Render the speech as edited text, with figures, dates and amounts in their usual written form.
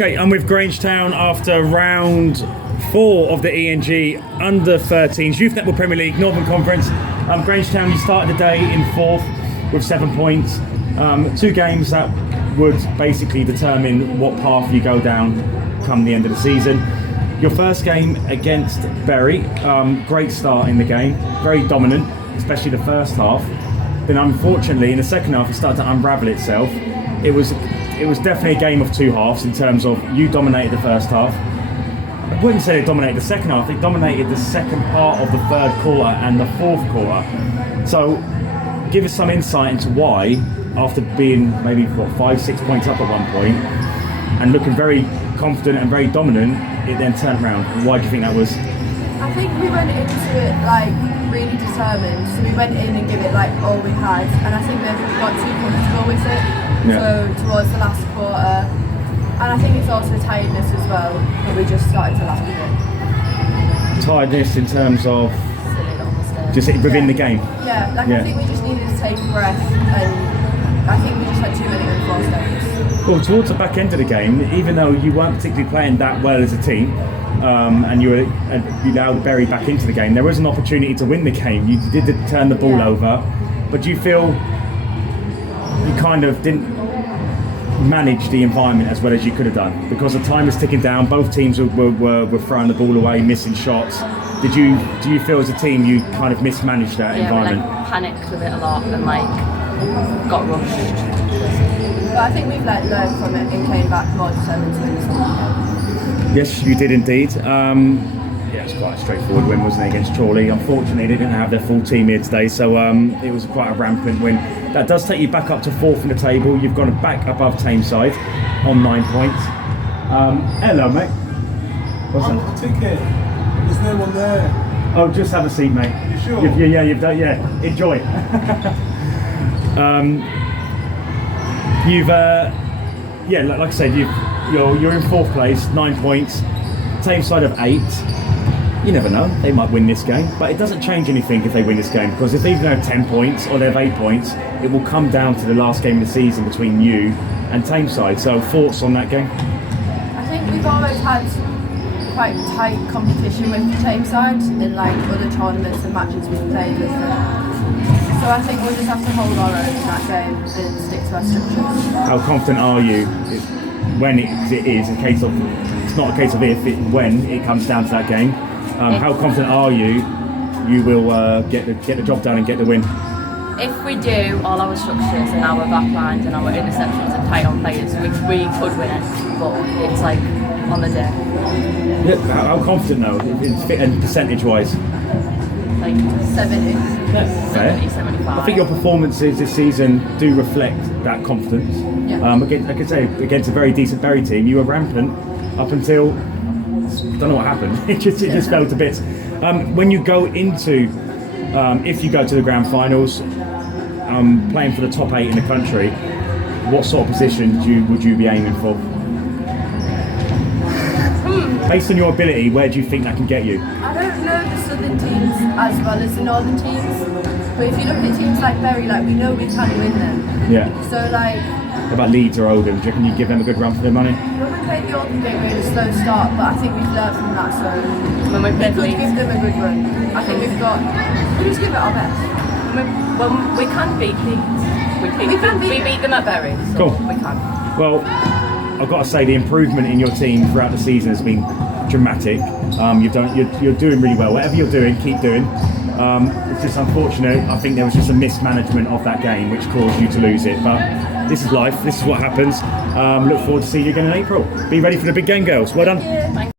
Okay, I'm with Grangetown after round 4 of the ENG Under-13s Youth Netball Premier League Northern Conference. Grangetown, you started the day in 4th with 7 points. 2 games that would basically determine what path you go down come the end of the season. Your first game against Bury, great start in the game, very dominant, especially the first half. Then unfortunately in the second half it started to unravel itself. It was definitely a game of 2 halves in terms of you dominated the first half. I wouldn't say they dominated the second half, they dominated the second part of the third quarter and the fourth quarter. So give us some insight into why, after being maybe 5-6 points up at one point and looking very confident and very dominant, it then turned around. Why do you think that was? I think we went into it like really determined, so we went in and give it like all we had, and I think maybe we got too comfortable with it. So towards the last quarter, and I think it's also tiredness as well that we just started to lack a bit. Tiredness in terms of just within the game? Yeah, I think we just needed to take a breath, and I think we just had too many unforced errors. Well, towards the back end of the game, even though you weren't particularly playing that well as a team, and you allowed Bury back into the game, there was an opportunity to win the game. You did turn the ball over, but do you feel you kind of didn't manage the environment as well as you could have done? Because the time was ticking down, both teams were throwing the ball away, missing shots. Do you feel as a team you kind of mismanaged that environment? Yeah, we panicked with it a lot and got rushed. But I think we've learned from it and came back more determined to win this one. Yes, you did indeed. Yeah, it was quite a straightforward win, wasn't it, against Chorley. Unfortunately, they didn't have their full team here today, so it was quite a rampant win. That does take you back up to 4th in the table. You've gone back above Tameside on 9 points. Hello, mate. What's I want a ticket. There's no one there. Oh, just have a seat, mate. You sure? You've done. Yeah, enjoy. Like I said, you're in 4th place, 9 points. Tameside of 8. You never know, they might win this game, but it doesn't change anything if they win this game, because if they even have 10 points or they have 8 points, it will come down to the last game of the season between you and Tameside. So thoughts on that game? I think we've always had quite tight competition with Tameside in other tournaments and matches we've played with them. So I think we'll just have to hold our own in that game and stick to our structures. How confident are you when it is a case of, it's not a case of when it comes down to that game? How confident are you will get the job done and get the win? If we do all our structures and our backlines and our interceptions and tight on players, we could win it, but it's on the day. Yeah, how confident though, and percentage-wise? 70, Fair. 75. I think your performances this season do reflect that confidence. Yeah. I could say against a very decent Bury team, you were rampant up until, I don't know what happened. It just fell to bits. When you go into, if you go to the grand finals, playing for the top 8 in the country, what sort of position would you be aiming for? Based on your ability, where do you think that can get you? I don't know the southern teams as well as the northern teams, but if you look at teams like Bury, we know we can win them. Yeah. So What about Leeds or Oldham? Do you reckon you give them a good run for their money? when we played the Oldham game, we had a slow start, but I think we've learned from that, so When we we played could Leeds, give them a good run. I think we'll just give it our best. we can beat Leeds. We beat them at Bury, so Cool. we can. Well, I've got to say the improvement in your team throughout the season has been dramatic. You're doing really well. Whatever you're doing, keep doing. It's just unfortunate. I think there was just a mismanagement of that game which caused you to lose it. But this is life. This is what happens. Look forward to seeing you again in April. Be ready for the big game, girls. Well done. Yeah.